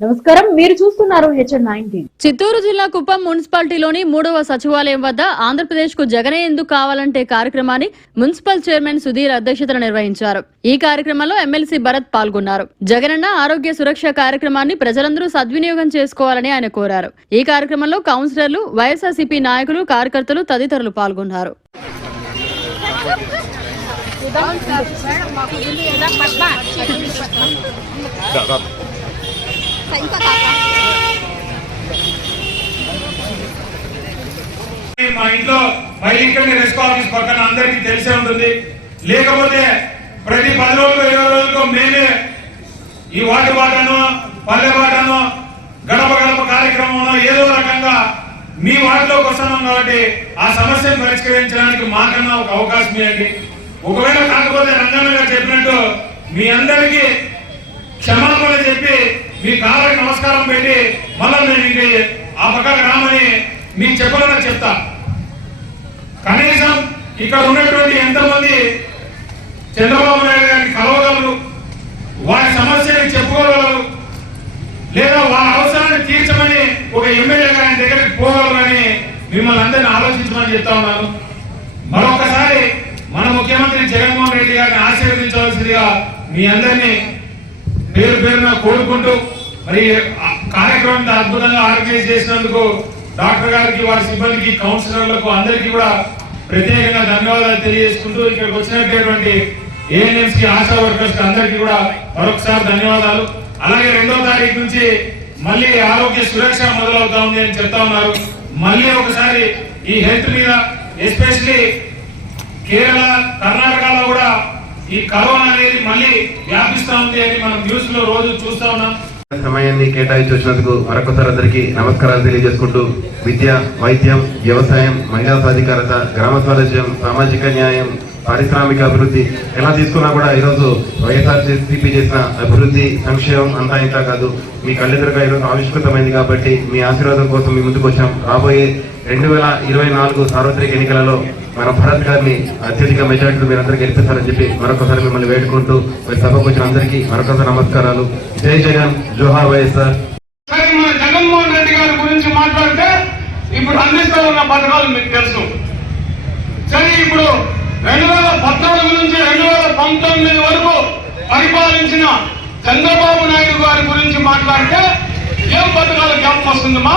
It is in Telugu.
నమస్కారం. మీరు చూస్తున్నారు చిత్తూరు జిల్లా కుప్పం మున్సిపాలిటీలోని మూడవ సచివాలయం వద్ద ఆంధ్రప్రదేశ్కు జగనే ఎందుకు కావాలంటే కార్యక్రమాన్ని మున్సిపల్ చైర్మన్ సుధీర్ అధ్యక్షతన నిర్వహించారు. ఈ కార్యక్రమంలో ఎమ్మెల్సీ భరత్ పాల్గొన్నారు. జగనన్న ఆరోగ్య సురక్ష కార్యక్రమాన్ని ప్రజలందరూ సద్వినియోగం చేసుకోవాలని ఆయన కోరారు. ఈ కార్యక్రమంలో కౌన్సిలర్లు వైఎస్ఆర్సీపీ నాయకులు కార్యకర్తలు తదితరులు పాల్గొన్నారు. మా ఇంట్లో బైలింకల్ని రెస్క్ ఆఫీస్ పక్కన అందరికీ తెలిసే ఉంటుంది. లేకపోతే ప్రతి పది రోజులు ఇరవై రోజులకు మేమే ఈ వాటి బాటను పల్లె బాటను గడప గడప కార్యక్రమం ఏదో రకంగా మీ వాటిలోకి వస్తున్నాం కాబట్టి ఆ సమస్యను పరిష్కరించడానికి మాకన్నా ఒక అవకాశం ఇవ్వండి. ఒకవేళ కాకపోతే రంగన్న గారు చెప్పినట్టు మీ అందరికీ క్షమాపణ చెప్పి మీ కాళ్ళకి నమస్కారం పెట్టి మళ్ళీ నేను ఇంక ఆ పక్కకు రామని మీకు చెప్పాలని చెప్తా. కనీసం ఇక్కడ ఉన్నటువంటి ఎంతమంది చంద్రబాబు నాయుడు గారిని కలవగలరు వారి సమస్యని చెప్పుకోగలరు లేదా వారి అవసరాన్ని తీర్చమని ఒక ఎమ్మెల్యే గారి దగ్గరికి పోగలరని మిమ్మల్ని అందరిని ఆలోచించమని చెప్తా ఉన్నాను. మరొకసారి మన ముఖ్యమంత్రి జగన్మోహన్ రెడ్డి గారిని ఆశీర్వదించవలసిందిగా మీ అందరినీ పేరు పేరున కోరుకుంటూ మరి కార్యక్రమం అద్భుతంగా ఆర్గనైజ్ చేసినందుకు డాక్టర్ గారికి వారి సిబ్బందికి కౌన్సిలర్లకు అందరికీ కూడా ప్రత్యేకంగా ధన్యవాదాలు తెలియజేసుకుంటూ ఇక్కడికి వచ్చినటువంటి ఏఎన్ఎంస్కి ఆశా వర్కర్స్ అందరికీ కూడా మరొకసారి ధన్యవాదాలు. అలాగే రెండో తారీఖు నుంచి మళ్ళీ ఆరోగ్య సురక్ష మొదలవుతా ఉంది అని చెప్తా ఉన్నారు. మళ్ళీ ఒకసారి ఈ హెల్త్ మీద ఎస్పెషలీ కేరళ కర్ణాటకలో కూడా ఈ కరోనా అనేది మళ్ళీ వ్యాపిస్తా ఉంది అని మనం న్యూస్లో రోజు చూస్తా ఉన్నాం. సమయాన్ని కేటాయించి వచ్చినందుకు మరొకసారి అందరికీ నమస్కారాలు తెలియజేసుకుంటూ విద్య వైద్యం వ్యవసాయం మహిళా సాధికారత గ్రామ స్వరాజ్యం సామాజిక న్యాయం పారిశ్రామిక అభివృద్ధి ఎలా తీసుకున్నా కూడా ఈరోజు వైఎస్ఆర్సీపీ చేసిన అభివృద్ధి సంక్షేమం అంతా ఇంత కాదు. మీ కళ్ళెదురుగా ఈరోజు ఆవిష్కృతమైంది కాబట్టి మీ ఆశీర్వాదం కోసం మీ ముందుకు వచ్చాం. రాబోయే రెండు వేల ఇరవై నాలుగు సార్వత్రిక ఎన్నికలలో మన భరత్ గారిని అత్యధిక మెజార్టీలు మీరందరూ గెలిపిస్తారని చెప్పి మరొకసారి మిమ్మల్ని వేడుకుంటూ మరి సభకు వచ్చిన అందరికీ మరొకసారి నమస్కారాలు. జై జగన్ జోహార్ వైఎస్ఆర్. జగన్మోహన్ రెడ్డి గారి గురించి మాట్లాడితే ఇప్పుడు అందిస్తూ ఉన్న పథకాలు మీకు తెలుసు. సరే ఇప్పుడు రెండు వేల పద్నాలుగు నుంచి రెండు వేల పంతొమ్మిది వరకు పరిపాలించిన చంద్రబాబు నాయుడు గారి గురించి మాట్లాడితే ఏం పథకాలు జ్ఞాపకం వస్తుందమ్మా